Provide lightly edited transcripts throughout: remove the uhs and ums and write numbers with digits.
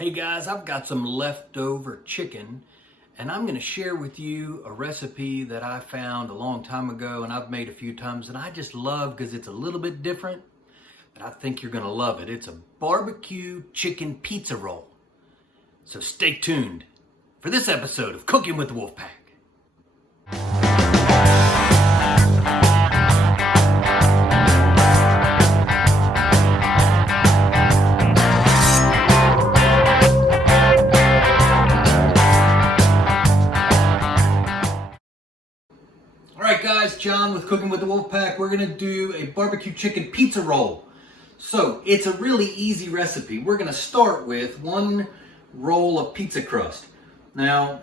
Hey guys, I've got some leftover chicken and I'm going to share with you a recipe that I found a long time ago and I've made a few times and I just love because it's a little bit different, but I think you're going to love it. It's a barbecue chicken pizza roll. So stay tuned for this episode of Cooking with the Wolfpack. Alright guys, John with Cooking with the Wolfpack. We're going to do a barbecue chicken pizza roll. So it's a really easy recipe. We're going to start with one roll of pizza crust. Now,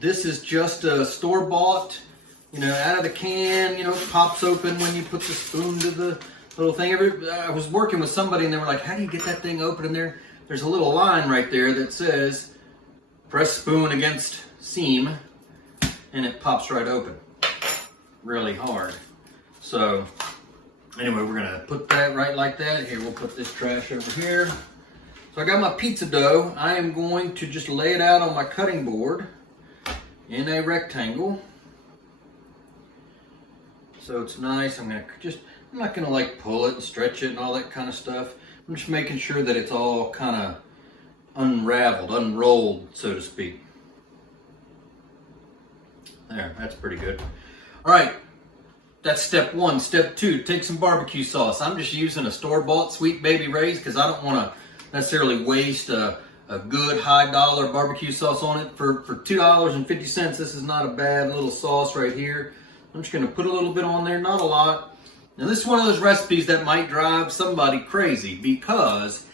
this is just a store-bought, out of the can, pops open when you put the spoon to the little thing. I was working with somebody and they were like, how do you get that thing open? And there's a little line right there that says, press spoon against seam. And it pops right open really hard. So anyway, we're gonna put that right like that. Here, we'll put this trash over here. So I got my pizza dough. I am going to just lay it out on my cutting board in a rectangle. So it's nice. I'm not gonna like pull it and stretch it and all that kind of stuff. I'm just making sure that it's all kind of unraveled, unrolled, so to speak. There, that's pretty good. All right, that's step one. Step two, take some barbecue sauce. I'm just using a store-bought Sweet Baby Ray's because I don't want to necessarily waste a good high-dollar barbecue sauce on it. For $2.50, this is not a bad little sauce right here. I'm just going to put a little bit on there, not a lot. Now, this is one of those recipes that might drive somebody crazy because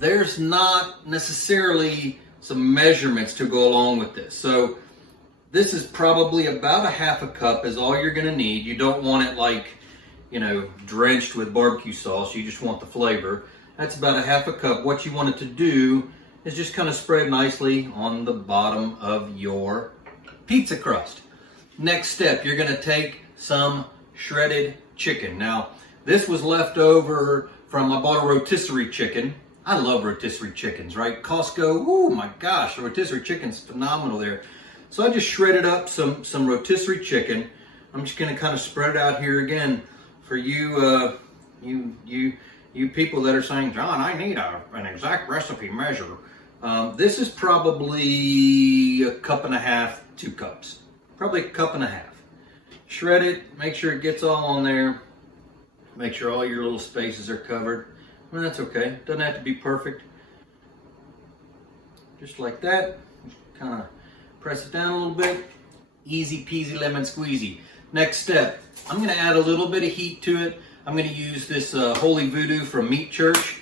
there's not necessarily some measurements to go along with this. So this is probably about a half a cup is all you're gonna need. You don't want it like, drenched with barbecue sauce. You just want the flavor. That's about a half a cup. What you want it to do is just kind of spread nicely on the bottom of your pizza crust. Next step, you're gonna take some shredded chicken. Now, this was left over from, I bought a rotisserie chicken. I love rotisserie chickens, right? Costco, oh my gosh, the rotisserie chicken's phenomenal there. So I just shredded up some rotisserie chicken. I'm just going to kind of spread it out here again for you people that are saying, John, I need an exact recipe measure. This is probably a cup and a half, 2 cups. Probably a cup and a half. Shred it, make sure it gets all on there. Make sure all your little spaces are covered. Well, that's okay. Doesn't have to be perfect. Just like that. Just kind of press it down a little bit. Easy peasy lemon squeezy. Next step, I'm going to add a little bit of heat to it. I'm going to use this Holy Voodoo from Meat Church.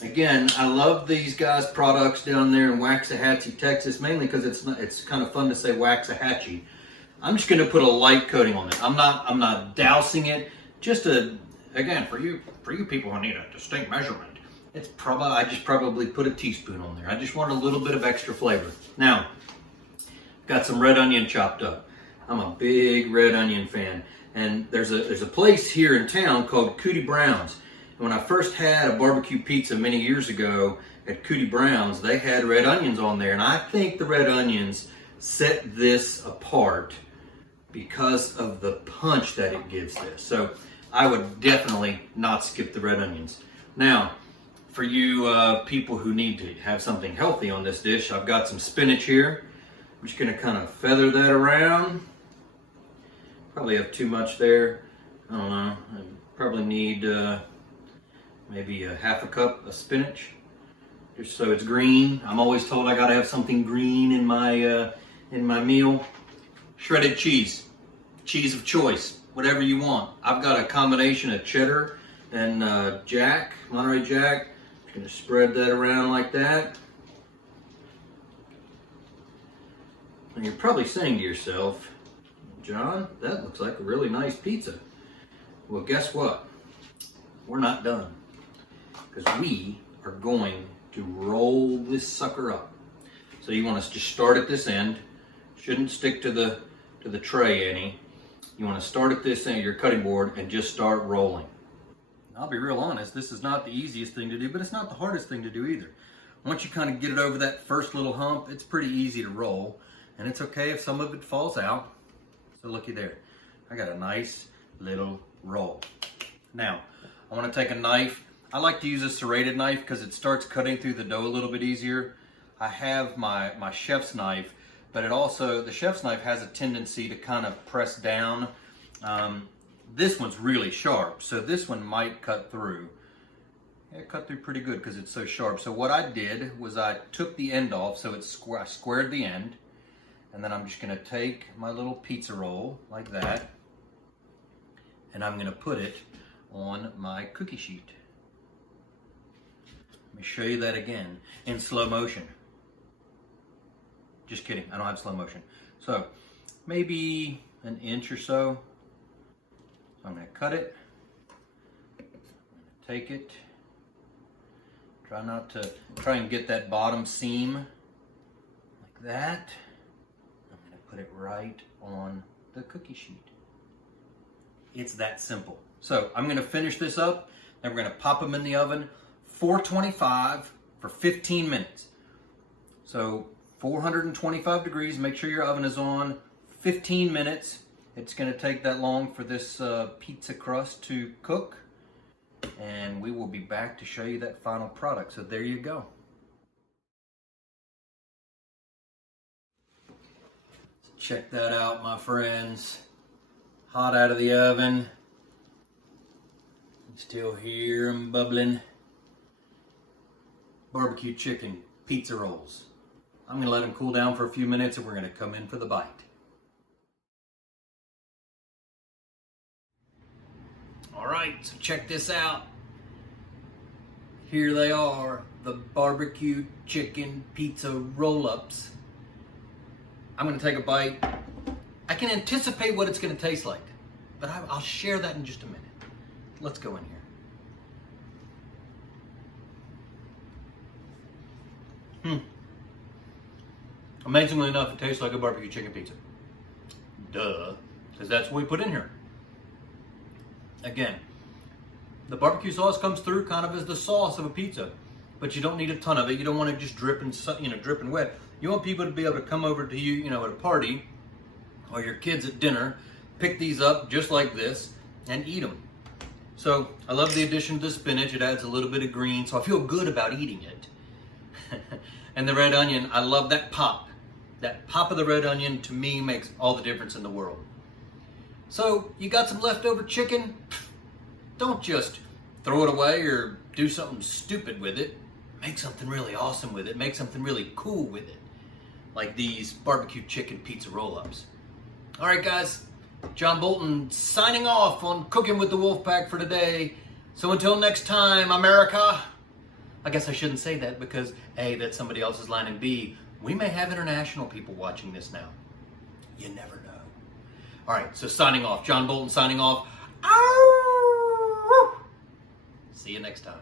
Again, I love these guys' products down there in Waxahachie, Texas, mainly because it's kind of fun to say Waxahachie. I'm just going to put a light coating on it. I'm not dousing it. Just again, for you people who need a distinct measurement, I just probably put a teaspoon on there. I just want a little bit of extra flavor. Now, got some red onion chopped up. I'm a big red onion fan. And there's a place here in town called Cootie Brown's. And when I first had a barbecue pizza many years ago at Cootie Brown's, they had red onions on there. And I think the red onions set this apart because of the punch that it gives this. So I would definitely not skip the red onions. Now, for you people who need to have something healthy on this dish, I've got some spinach here. I'm just going to kind of feather that around. Probably have too much there. I don't know. I probably need maybe a half a cup of spinach, just so it's green. I'm always told I got to have something green in my meal. Shredded cheese of choice, whatever you want. I've got a combination of cheddar and Monterey Jack. Just going to spread that around like that. And you're probably saying to yourself, John, that looks like a really nice pizza. Well, guess what? We're not done. Because we are going to roll this sucker up. So you want to just start at this end. Shouldn't stick to the tray any. You want to start at this end of your cutting board and just start rolling. I'll be real honest, this is not the easiest thing to do, but it's not the hardest thing to do either. once you kind of get it over that first little hump, it's pretty easy to roll. And it's okay if some of it falls out. So looky there. I got a nice little roll. Now, I want to take a knife. I like to use a serrated knife because it starts cutting through the dough a little bit easier. I have my chef's knife, but the chef's knife has a tendency to kind of press down. This one's really sharp, so this one might cut through. It cut through pretty good because it's so sharp. So what I did was I took the end off, so I squared the end, and then I'm just gonna take my little pizza roll like that, and I'm gonna put it on my cookie sheet. Let me show you that again in slow motion. Just kidding, I don't have slow motion. So maybe an inch or so. So I'm gonna cut it, I'm gonna take it, try and get that bottom seam like that. I'm gonna put it right on the cookie sheet. It's that simple. So I'm gonna finish this up, and we're gonna pop them in the oven, 425 for 15 minutes. So 425 degrees, make sure your oven is on, 15 minutes. It's gonna take that long for this pizza crust to cook, and we will be back to show you that final product. So there you go. Check that out, my friends. Hot out of the oven. You can still hear them bubbling. Barbecue chicken pizza rolls. I'm gonna let them cool down for a few minutes, and we're gonna come in for the bite. All right, so check this out. Here they are, the barbecue chicken pizza roll-ups. I'm gonna take a bite. I can anticipate what it's gonna taste like, but I'll share that in just a minute. Let's go in here. Amazingly enough, it tastes like a barbecue chicken pizza. Duh, because that's what we put in here. Again, the barbecue sauce comes through kind of as the sauce of a pizza, but you don't need a ton of it. You don't want to just drip and wet. You want people to be able to come over to you, at a party, or your kids at dinner, pick these up just like this and eat them. So I love the addition to the spinach. It adds a little bit of green, so I feel good about eating it. And the red onion, I love that pop. That pop of the red onion, to me, makes all the difference in the world. So you got some leftover chicken? Don't just throw it away or do something stupid with it. Make something really awesome with it. Make something really cool with it. Like these barbecue chicken pizza roll-ups. All right, guys. John Bolton signing off on Cooking with the Wolfpack for today. So until next time, America. I guess I shouldn't say that because A, that's somebody else's line, and B, we may have international people watching this now. You never know. All right, so signing off. John Bolton signing off. Ow! See you next time.